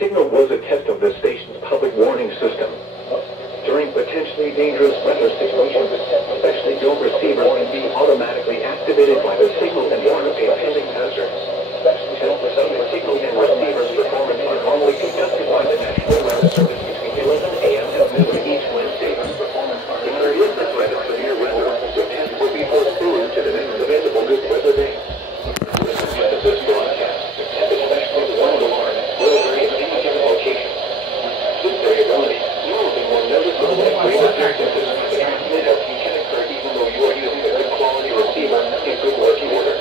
Signal was a test of the station's public warning system. During potentially dangerous weather situations, especially dual receivers can be automatically activated by the signal and warn of a pending hazard. Tests of the signal and receiver's performance are normally conducted by the National Weather Service between 11 a.m. and noon each Wednesday. If there is a threat of severe weather, the test will be postponed to the next available good weather day. The subject of this broadcast, and especially the warning alarm, will vary in any given location. This variability will be more noticeable at greater distances, and transmitter can occur even though you are using a good quality receiver in good working order.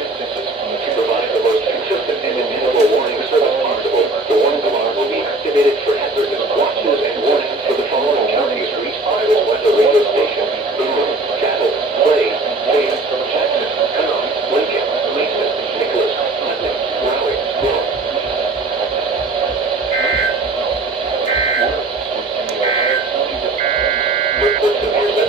To provide the most consistent and dependable warning service possible, the warning alarm will be activated for hazardous watches and warnings for the following counties reached by this weather radio station: Boone, Cattle, Clay, Fayette, Jackson, Huron, Lincoln, Mason, Nicholas, Putnam, Raleigh, Rome. Look for severe weather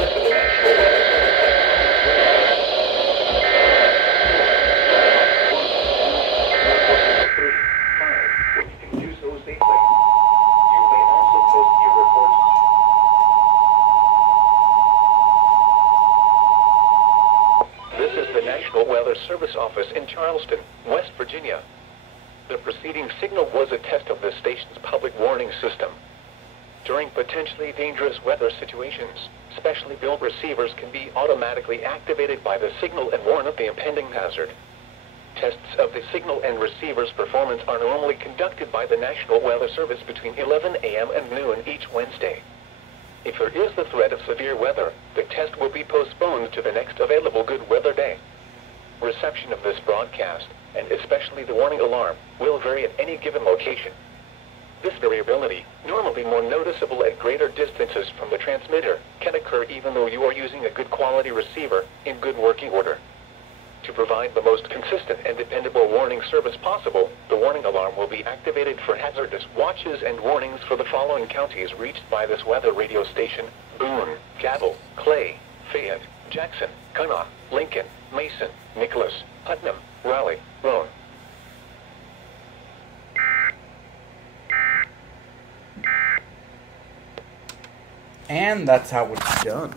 to the National Weather Service Office in Charleston, West Virginia. The preceding signal was a test of the station's public warning system. During potentially dangerous weather situations, specially built receivers can be automatically activated by the signal and warn of the impending hazard. Tests of the signal and receiver's performance are normally conducted by the National Weather Service between 11 a.m. and noon each Wednesday. If there is the threat of severe weather, the test will be postponed to the next available good weather day. Reception of this broadcast, and especially the warning alarm, will vary at any given location. This variability, normally more noticeable at greater distances from the transmitter, can occur even though you are using a good quality receiver in good working order. To provide the most consistent and dependable warning service possible, the warning alarm will be activated for hazardous watches and warnings for the following counties reached by this weather radio station: Boone, Cattle, Clay, Fayette, Jackson, Huron, Lincoln, Mason, Nicholas, Putnam, Raleigh, Rome. And that's how it's done.